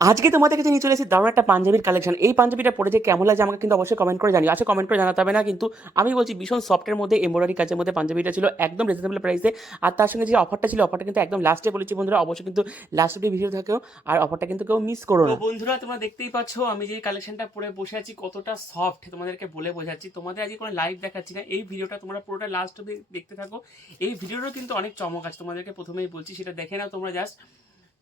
আজকে তোমাদের কাছে নিয়ে চলে এসেছি দারুণ একটা পাঞ্জাবির কালেকশন। এই পাঞ্জাবিটা পরে যে কেমন লাগছে আমাকে কিন্তু অবশ্যই কমেন্ট করে জানিও। আচ্ছা, কমেন্ট করে জানাতে হবে না, কিন্তু আমি বলছি ভীষণ সফটের মধ্যে এমব্রয়ডারি কাজের মধ্যে পাঞ্জাবিটা ছিল একদম রিজনেবল প্রাইসে। আর তার সঙ্গে যে অফারটা ছিল, অফারটা কিন্তু একদম লাস্টে বলেছি বন্ধুরা, অবশ্যই কিন্তু লাস্ট অব্দি ভিডিও থাকেও, আর অফারটা কিন্তু কেউ মিস করো না। তো বন্ধুরা, তোমরা দেখতেই পাচ্ছ আমি যে কালেকশনটা পরে বসে আছি কতটা সফট, তোমাদেরকে বলে বোঝাচ্ছি। তোমাদের আজকে কোনো লাইভ দেখাচ্ছি না, এই ভিডিওটা তোমরা পুরোটা লাস্ট অব্দি দেখতে থাকো। এই ভিডিওরও কিন্তু অনেক চমক আছে, তোমাদেরকে প্রথমেই বলছি, সেটা দেখে নাও তোমরা। জাস্ট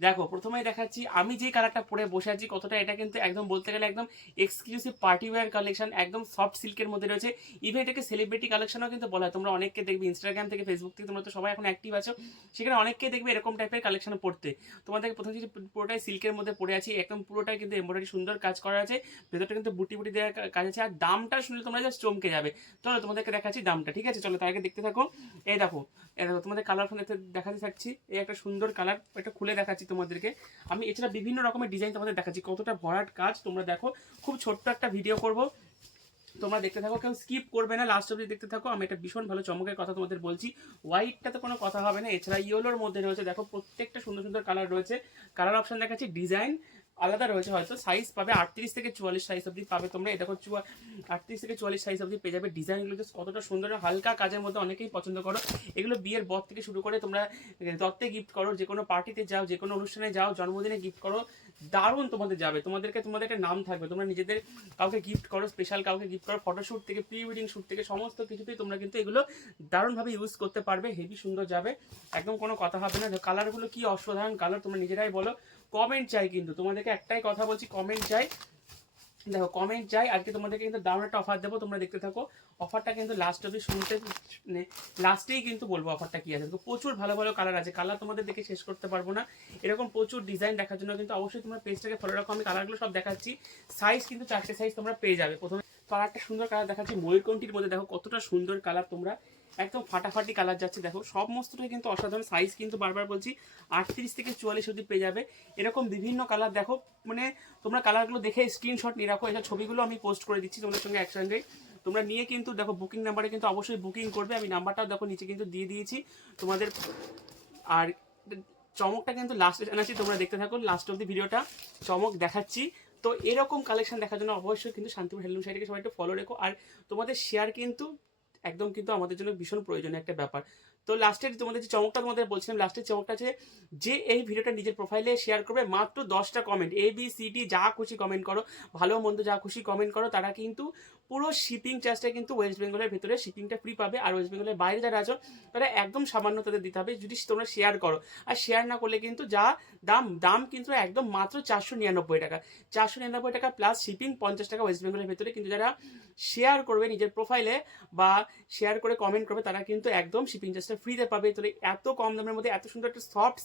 দেখো, প্রথমেই দেখাচ্ছি আমি যে কালারটা পরে বসে আছি কতটা, এটা কিন্তু একদম বলতে গেলে একদম এক্সক্লুসিভ পার্টি ওয়্যার কালেকশন, একদম সফট সিল্কের মধ্যে রয়েছে। ইভেন এটাকে সেলিব্রিটি কালেকশনও কিন্তু বলা হয়। তোমরা অনেককে দেখবে ইনস্টাগ্রাম থেকে, ফেসবুক থেকে, তোমরা তো সবাই এখন অ্যাক্টিভ আছো, সেখানে অনেককে দেখবে এরকম টাইপের কালেকশন পড়তে। তোমাদেরকে প্রথমে যে পুরোটাই সিল্কের মধ্যে পড়ে আছি, একদম পুরোটাই কিন্তু এমব্রয়ডারি সুন্দর কাজ করা আছে, ভেতরটা কিন্তু বুটি বুটি দেওয়ার কাজ আছে। আর দামটা শুনলে তোমরা জাস্ট চমকে যাবে। চলো তোমাদেরকে দেখাচ্ছি দামটা, ঠিক আছে? চলো তার আগে দেখতে থাকো। এই দেখো, এই দেখো, তোমাদের কালার ফোন দেখাতে থাকছি। এই একটা সুন্দর কালার, এটা খুলে দেখাচ্ছি তোমাদেরকে। আমি এছাড়া বিভিন্ন রকমের ডিজাইন তোমাদের দেখাচ্ছি, কতটা ভরাট কাজ তোমরা দেখো। খুব ছোট্ট একটা ভিডিও করব, তোমরা দেখতে থাকো, কেউ স্কিপ করবে না, লাস্ট অবধি দেখতে থাকো। আমি একটা ভীষণ ভালো চমকের কথা তোমাদের বলছি। হোয়াইটটা তো কোনো কথা হবে না, এছাড়া ইয়েলোর মধ্যে রয়েছে, দেখো প্রত্যেকটা সুন্দর সুন্দর কালার রয়েছে। কালার অপশন দেখাচ্ছি, ডিজাইন আলাদা রয়েছে, হয়তো সাইজ পাবে 38 থেকে 44 সাইজ অবধি পাবে তোমরা। এই দেখো 38 থেকে 44 সাইজ অবধি পেয়ে যাবে। ডিজাইনগুলো জাস্ট কতটা সুন্দর, হালকা কাজের মধ্যে অনেকেই পছন্দ করো। এগুলো বিয়ের বর থেকে শুরু করে তোমরা দত্তে গিফট করো, যে কোনো পার্টিতে যাও, যে কোনো অনুষ্ঠানে যাও, জন্মদিনে গিফট করো, দারুণ তোমাদের যাবে। তোমাদের একটা নাম থাকবে, তোমরা নিজেদের কাউকে গিফট করো, স্পেশাল কাউকে গিফট করো, ফটোশ্যুট থেকে প্রি ওয়েডিং শ্যুট থেকে সমস্ত কিছুতেই তোমরা কিন্তু এগুলো দারুণভাবে ইউজ করতে পারবে। হেভি সুন্দর যাবে, একদম কোনো কথা হবে না। কালারগুলো কি অসাধারণ কালার, তোমরা নিজেরাই বলো। কমেন্ট চাই, কিন্তু তোমাদেরকে একটাই কথা বলছি, কমেন্ট চাই। দেখো, কমেন্ট চাই। আজকে তোমাদেরকে কিন্তু দারুণ একটা অফার দেবো, তোমরা দেখতে থাকো। অফারটা কিন্তু লাস্ট অবধি শুনতে, মানে লাস্টেই কিন্তু বলবো অফারটা কি আছে। প্রচুর ভালো ভালো কালার আছে, কালার তোমাদের দেখে শেষ করতে পারবো না। এরকম প্রচুর ডিজাইন দেখার জন্য কিন্তু অবশ্যই তোমার পেজটাকে ফলো রাখো। আমি কালারগুলো সব দেখাচ্ছি, সাইজ কিন্তু 4টে সাইজ তোমরা পেয়ে যাবে। প্রথমে তো আর একটা সুন্দর কালার দেখাচ্ছি, ময়ূরকণ্ঠীর মধ্যে দেখো কতটা সুন্দর কালার, তোমরা একদম ফাটাফাটি কালার যাচ্ছে। দেখো সমস্তটাই কিন্তু অসাধারণ, সাইজ কিন্তু বারবার বলছি 38 থেকে 44 অবধি পেয়ে যাবে। এরকম বিভিন্ন কালার দেখো, মানে তোমরা কালারগুলো দেখে স্ক্রিনশট নিয়ে রাখো, এসব ছবিগুলো আমি পোস্ট করে দিচ্ছি তোমাদের সঙ্গে একসঙ্গে। তোমরা নিয়ে কিন্তু দেখো, বুকিং নাম্বারে কিন্তু অবশ্যই বুকিং করবে। আমি নাম্বারটাও দেখো নিচে কিন্তু দিয়ে দিয়েছি তোমাদের। আর চমকটা কিন্তু লাস্টে জানাচ্ছি, তোমরা দেখতে থাকো লাস্ট অব দি ভিডিওটা, চমক দেখাচ্ছি। তো এরকম কালেকশন দেখার জন্য অবশ্যই কিন্তু শান্তিপুর হ্যান্ডলুম সাইটকে সবাই একটু ফলো রেখো। আর তোমাদের শেয়ার কিন্তু একদম কিন্তু আমাদের জন্য ভীষণ প্রয়োজনীয় একটা ব্যাপার। তো লাস্টের তোমাদের যে চমকটা তোমাদের বলছিলাম, লাস্টের চমকটা আছে যে এই ভিডিওটা নিজের প্রোফাইলে শেয়ার করবে, মাত্র 10টা কমেন্ট, ABCD যা খুশি কমেন্ট করো, ভালো মন্দ যা খুশি কমেন্ট করো, তারা কিন্তু পুরো শিপিং চার্জটা কিন্তু ওয়েস্ট বেঙ্গলের ভেতরে শিপিংটা ফ্রি পাবে। আর ওয়েস্ট বেঙ্গলের বাইরে যারা আছো তারা একদম সামান্য তাদের দিতে হবে, যদি তোমরা শেয়ার করো। আর শেয়ার না করলে কিন্তু যা দাম কিন্তু একদম মাত্র 499 টাকা, 499 টাকা প্লাস শিপিং, 50 টাকা ওয়েস্ট বেঙ্গলের ভেতরে। কিন্তু যারা শেয়ার করবে নিজের প্রোফাইলে বা শেয়ার করে কমেন্ট করবে, তারা কিন্তু একদম শিপিং চার্জটা ফ্রিতে পাবে। তো এত কম দামের মধ্যে এত সুন্দর একটা সফট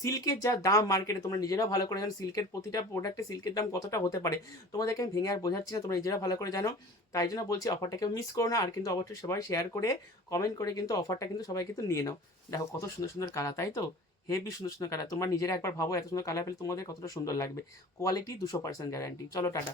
সিল্কের যা দাম মার্কেটে, তোমরা নিজেরাও ভালো করে জানো সিল্কের প্রতিটা প্রোডাক্টে সিল্কের দাম কতটা হতে পারে। তোমাদেরকে আমি ভেঙে আর বোঝাচ্ছি না, তোমরা নিজেরা ভালো করে জানো। তাই জন্য বলছি অফারটাকে মিস করো না। আর কিন্তু অবশ্যই সবাই শেয়ার করে কমেন্ট করে কিন্তু অফারটা কিন্তু সবাই কিন্তু নিয়ে নাও। দেখো কত সুন্দর সুন্দর কালার, তাই তো? হেভি সুন্দর সুন্দর কালার, তোমরা নিজেরা একবার ভাবো এত সুন্দর কালার পেলে তোমাদের কতটা সুন্দর লাগবে। Quality 200% guarantee. চলো টাটা।